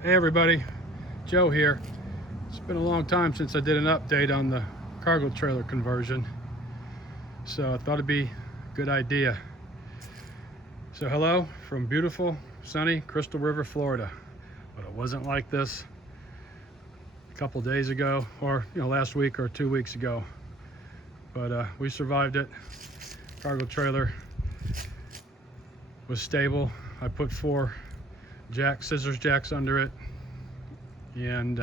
Hey everybody, Joe here. It's been a long time since I did an update on the cargo trailer conversion, so I thought it'd be a good idea. So hello from beautiful, sunny Crystal River, Florida. But it wasn't like this a couple days ago, or last week or 2 weeks ago. But we survived it. Cargo trailer was stable. I put 4 scissors jacks under it, and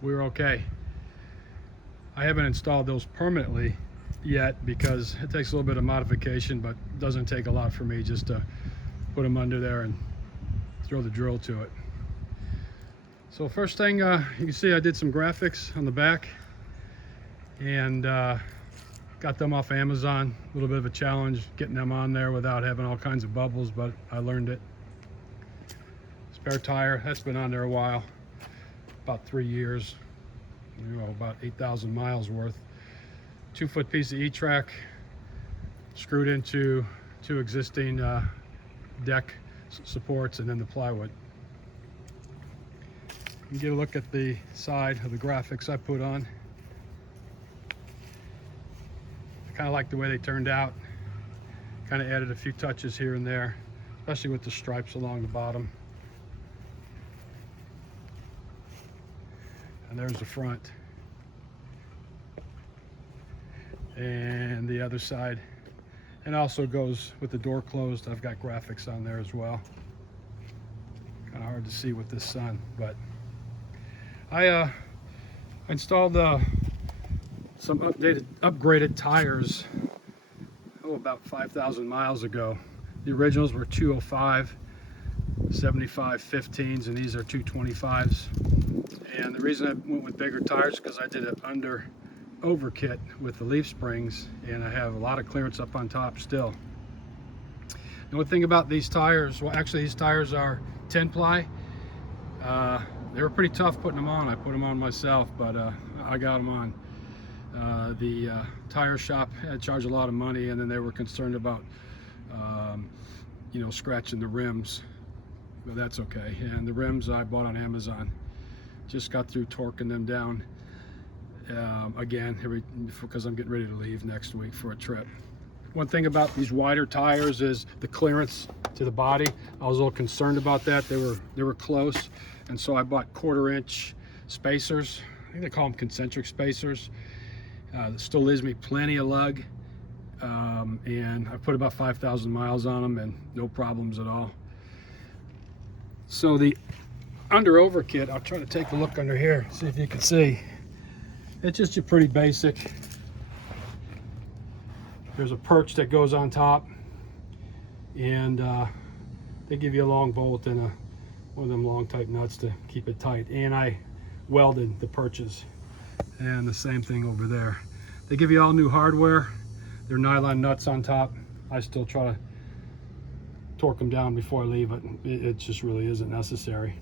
we were okay. I haven't installed those permanently yet because it takes a little bit of modification, but it doesn't take a lot for me just to put them under there and throw the drill to it. So first thing, you can see I did some graphics on the back, and got them off Amazon. A little bit of a challenge getting them on there without having all kinds of bubbles, but I learned it. Spare tire, that's been on there a while, about 3 years, about 8,000 miles worth. 2-foot piece of E-track screwed into 2 existing deck supports, and then the plywood. You can get a look at the side of the graphics I put on. I kind of like the way they turned out. Kind of added a few touches here and there, especially with the stripes along the bottom. And there's the front. And the other side. And also goes with the door closed. I've got graphics on there as well. Kind of hard to see with this sun, but I installed some upgraded tires about 5,000 miles ago. The originals were 205 75 15s, and these are 225s. And the reason I went with bigger tires is because I did an over kit with the leaf springs, and I have a lot of clearance up on top still. The only thing about these tires, well, actually these tires are 10 ply. They were pretty tough putting them on. I put them on myself, but I got them on. The tire shop had charged a lot of money, and then they were concerned about scratching the rims, but that's okay. And the rims I bought on Amazon. Just got through torquing them down again because I'm getting ready to leave next week for a trip. One thing about these wider tires is the clearance to the body. I was a little concerned about that. They were close, and so I bought 1/4-inch spacers. I think they call them concentric spacers. It still leaves me plenty of lug, and I put about 5,000 miles on them and no problems at all. So the over kit, I'll try to take a look under here, see if you can see. It's just your pretty basic. There's a perch that goes on top, and they give you a long bolt and one of them long type nuts to keep it tight. And I welded the perches, and the same thing over there. They give you all new hardware. They're nylon nuts on top. I still try to torque them down before I leave, but it just really isn't necessary.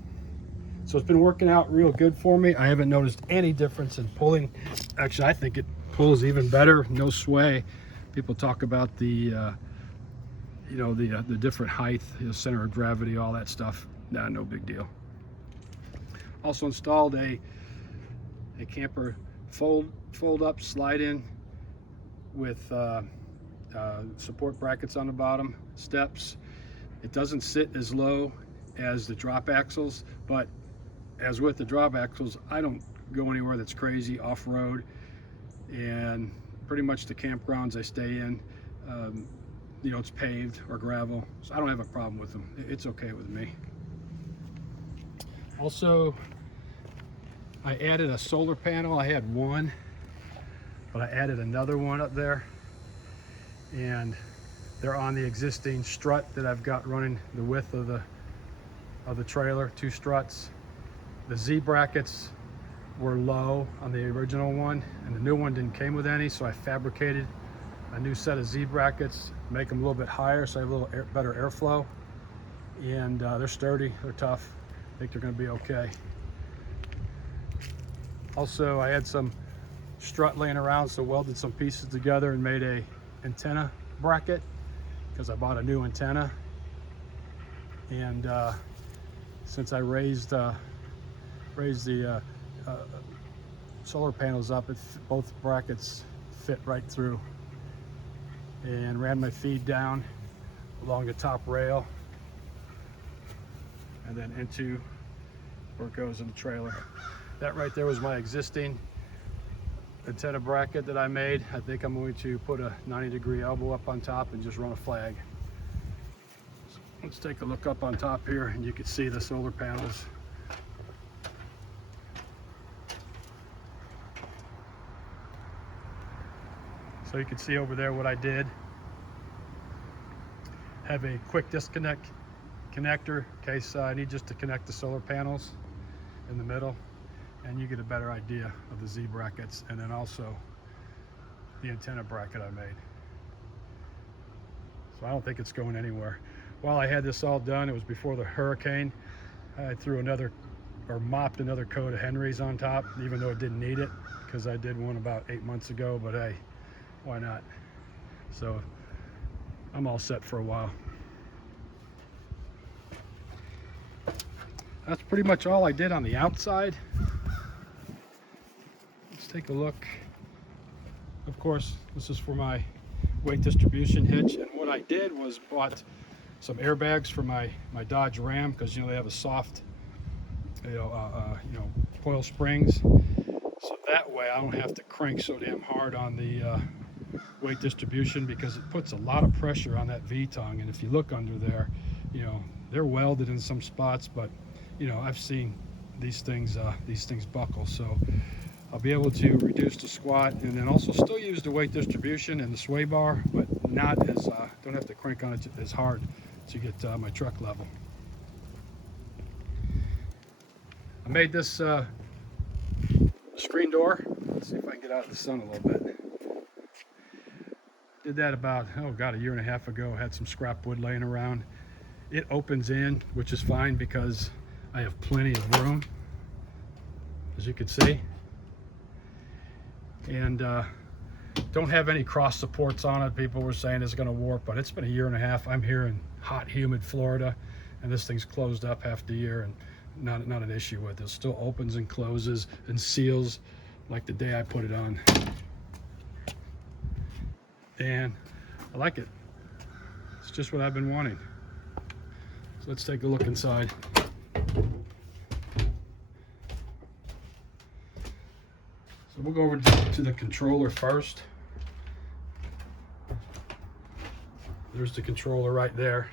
So it's been working out real good for me. I haven't noticed any difference in pulling. Actually, I think it pulls even better, no sway. People talk about the the different height, center of gravity, all that stuff. Nah, no big deal. Also installed a camper fold up slide in with support brackets on the bottom, steps. It doesn't sit as low as the drop axles, but as with the drop axles, I don't go anywhere that's crazy off-road, and pretty much the campgrounds I stay in, it's paved or gravel, so I don't have a problem with them. It's okay with me. Also, I added a solar panel. I had one, but I added another one up there, and they're on the existing strut that I've got running the width of the trailer, 2 struts. The Z brackets were low on the original one, and the new one didn't come with any, so I fabricated a new set of Z brackets, make them a little bit higher so I have a little better airflow. And they're sturdy, they're tough. I think they're going to be okay. Also, I had some strut laying around, so welded some pieces together and made a antenna bracket because I bought a new antenna. And since I raised the solar panels up, both brackets fit right through, and ran my feed down along the top rail and then into where it goes in the trailer. That right there was my existing antenna bracket that I made. I think I'm going to put a 90-degree elbow up on top and just run a flag. So let's take a look up on top here, and you can see the solar panels. So you can see over there what I did. Have a quick disconnect connector in case I need just to connect the solar panels in the middle, and you get a better idea of the Z brackets, and then also the antenna bracket I made. So I don't think it's going anywhere. While I had this all done, it was before the hurricane. I threw mopped another coat of Henry's on top, even though it didn't need it, because I did one about 8 months ago, but hey, why not? So I'm all set for a while. That's pretty much all I did on the outside. Let's take a look. Of course, this is for my weight distribution hitch, and what I did was bought some airbags for my Dodge Ram, because they have a soft coil springs, so that way I don't have to crank so damn hard on the weight distribution, because it puts a lot of pressure on that V-tongue. And if you look under there, they're welded in some spots, but I've seen these things buckle. So I'll be able to reduce the squat, and then also still use the weight distribution and the sway bar, but not as don't have to crank on it as hard to get my truck level. I made this screen door. Let's see if I can get out of the sun a little bit. Did that about, a year and a half ago. Had some scrap wood laying around. It opens in, which is fine because I have plenty of room, as you can see. And don't have any cross supports on it. People were saying it's going to warp, but it's been a year and a half. I'm here in hot, humid Florida, and this thing's closed up half the year, and not an issue with it. It still opens and closes and seals like the day I put it on. And I like it. It's just what I've been wanting. So let's take a look inside. So we'll go over to the controller first. There's the controller right there.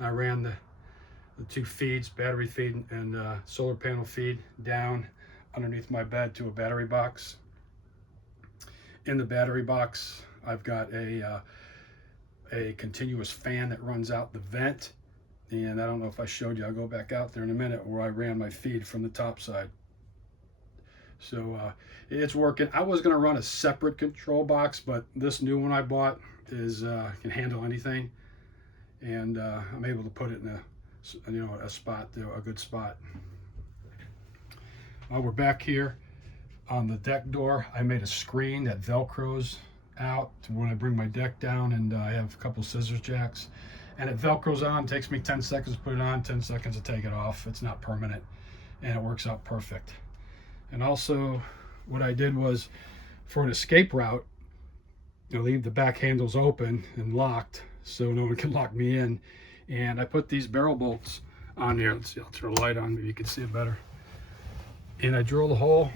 I ran the two feeds, battery feed and solar panel feed, down underneath my bed to a battery box. In the battery box, I've got a continuous fan that runs out the vent, and I don't know if I showed you, I'll go back out there in a minute, where I ran my feed from the top side. So it's working. I was going to run a separate control box, but this new one I bought is can handle anything, and I'm able to put it in a spot, a good spot. We're back here on the deck door. I made a screen that velcros out to when I bring my deck down, and I have a couple scissors jacks, and it velcros on. It takes me 10 seconds to put it on, 10 seconds to take it off. It's not permanent, and it works out perfect. And also what I did was, for an escape route, leave the back handles open and locked so no one can lock me in, and I put these barrel bolts on here. Let's see, I'll turn the light on, maybe you can see it better. And I drilled a hole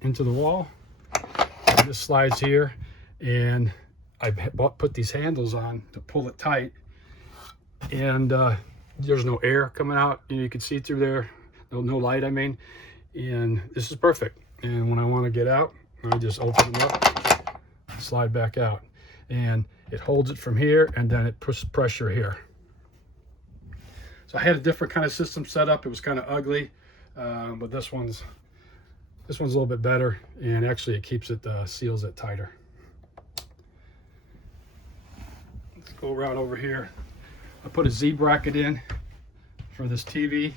into the wall. This slides here, and I put these handles on to pull it tight, and there's no air coming out. You can see through there, no light, I mean, and this is perfect. And when I want to get out, I just open them up, slide back out, and it holds it from here, and then it puts pressure here. So I had a different kind of system set up. It was kind of ugly, but this one's a little bit better, and actually it keeps it, seals it tighter. Let's go around over here. I put a Z bracket in for this TV.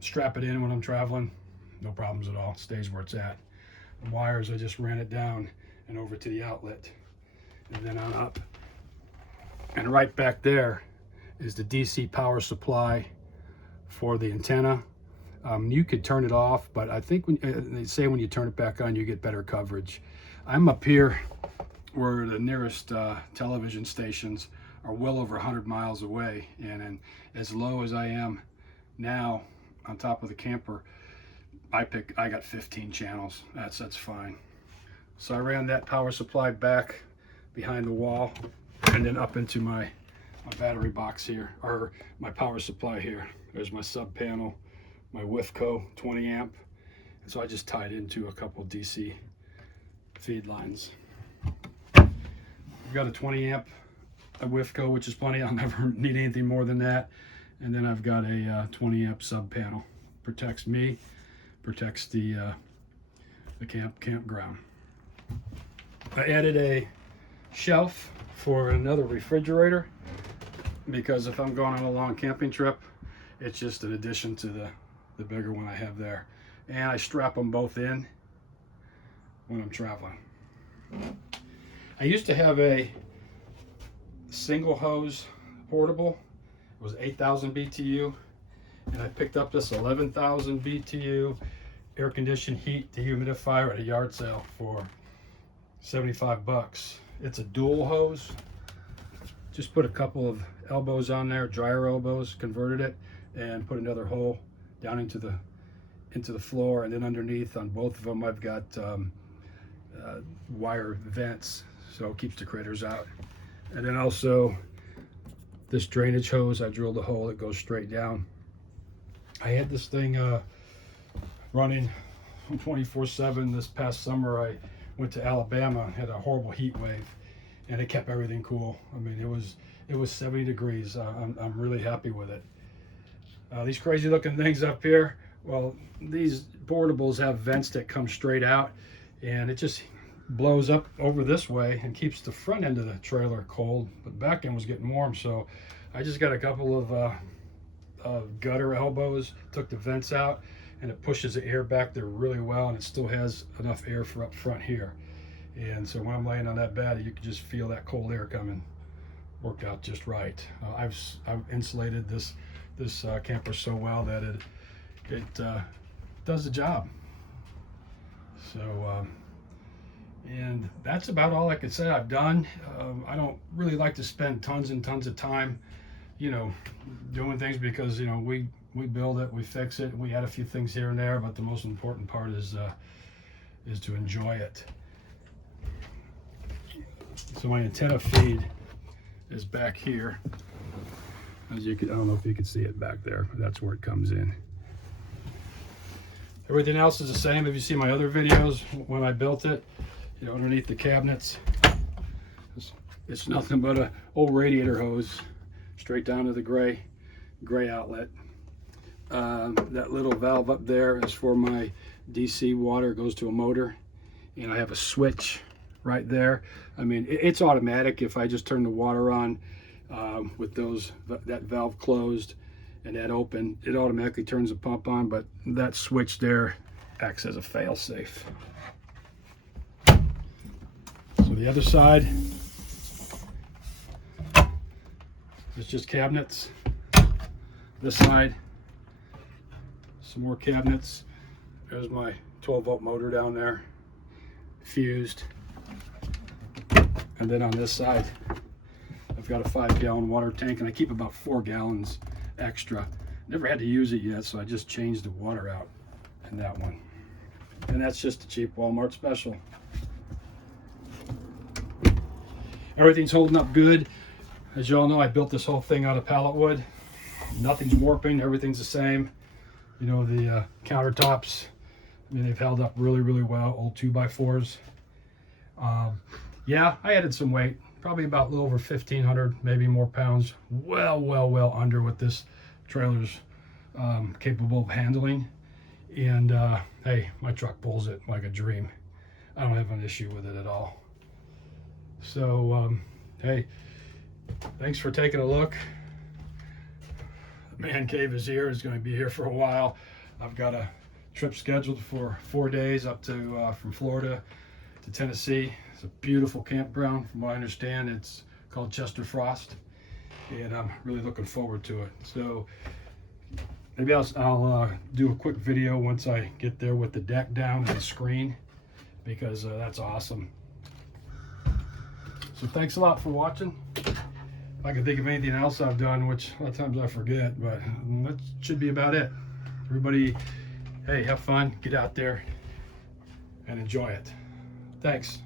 Strap it in when I'm traveling, no problems at all. It stays where it's at. The wires, I just ran it down and over to the outlet, and then on up. And right back there is the DC power supply for the antenna. You could turn it off, but I think they say when you turn it back on, you get better coverage. I'm up here where the nearest television stations are well over 100 miles away, and as low as I am now on top of the camper, I got 15 channels. That's fine. So I ran that power supply back behind the wall and then up into my battery box here, or my power supply here. There's my sub panel, my WIFCO 20 amp. And so I just tied into a couple DC feed lines. I've got a 20 amp WIFCO, which is plenty. I'll never need anything more than that. And then I've got a 20 amp sub panel. Protects me, protects the campground. I added a shelf for another refrigerator because if I'm going on a long camping trip, it's just an addition to the bigger one I have there. And I strap them both in when I'm traveling. I used to have a single hose portable. It was 8,000 BTU, and I picked up this 11,000 BTU air conditioned heat dehumidifier at a yard sale for 75 bucks. It's a dual hose. Just put a couple of elbows on there, dryer elbows, converted it, and put another hole down into the floor, and then underneath on both of them I've got wire vents, so it keeps the critters out. And then also this drainage hose, I drilled a hole that goes straight down. I had this thing running 24/7. This past summer I went to Alabama and had a horrible heat wave, and it kept everything cool. I mean, it was 70 degrees. I'm really happy with it. These crazy looking things up here, well, these portables have vents that come straight out, and it just blows up over this way and keeps the front end of the trailer cold, but the back end was getting warm. So I just got a couple of gutter elbows, took the vents out, and it pushes the air back there really well, and it still has enough air for up front here. And so when I'm laying on that bed, you can just feel that cold air coming. Worked out just right. I've insulated this camper so well that it does the job. So and that's about all I could say I've done. I don't really like to spend tons and tons of time, doing things, because we build it, we fix it, we add a few things here and there, but the most important part is to enjoy it. So my antenna feed is back here. As you can, I don't know if you can see it back there, but that's where it comes in. Everything else is the same. If you see my other videos when I built it, underneath the cabinets, it's nothing but a old radiator hose straight down to the gray outlet. That little valve up there is for my DC water. It goes to a motor, and I have a switch right there. I mean, it's automatic. If I just turn the water on with that valve closed and that open, it automatically turns the pump on, but that switch there acts as a fail-safe. So the other side is just cabinets. This side, some more cabinets. There's my 12-volt motor down there, fused. And then on this side, I've got a 5-gallon water tank, and I keep about 4 gallons extra. Never had to use it yet, so I just changed the water out in that one. And that's just a cheap Walmart special. Everything's holding up good. As you all know, I built this whole thing out of pallet wood. Nothing's warping, everything's the same. The countertops, I mean, they've held up really, really well, old 2x4s. Yeah, I added some weight, probably about a little over 1,500, maybe more pounds. Well under what this trailer's capable of handling. And hey, my truck pulls it like a dream. I don't have an issue with it at all. So hey, thanks for taking a look. The man cave is here. It's going to be here for a while. I've got a trip scheduled for 4 days up to from Florida to Tennessee. It's a beautiful campground. From what I understand, it's called Chester Frost, and I'm really looking forward to it. So Maybe I'll do a quick video once I get there with the deck down and the screen, because that's awesome. So thanks a lot for watching. If I can think of anything else I've done, which a lot of times I forget, but that should be about it. Everybody, hey, have fun, get out there and enjoy it. Thanks.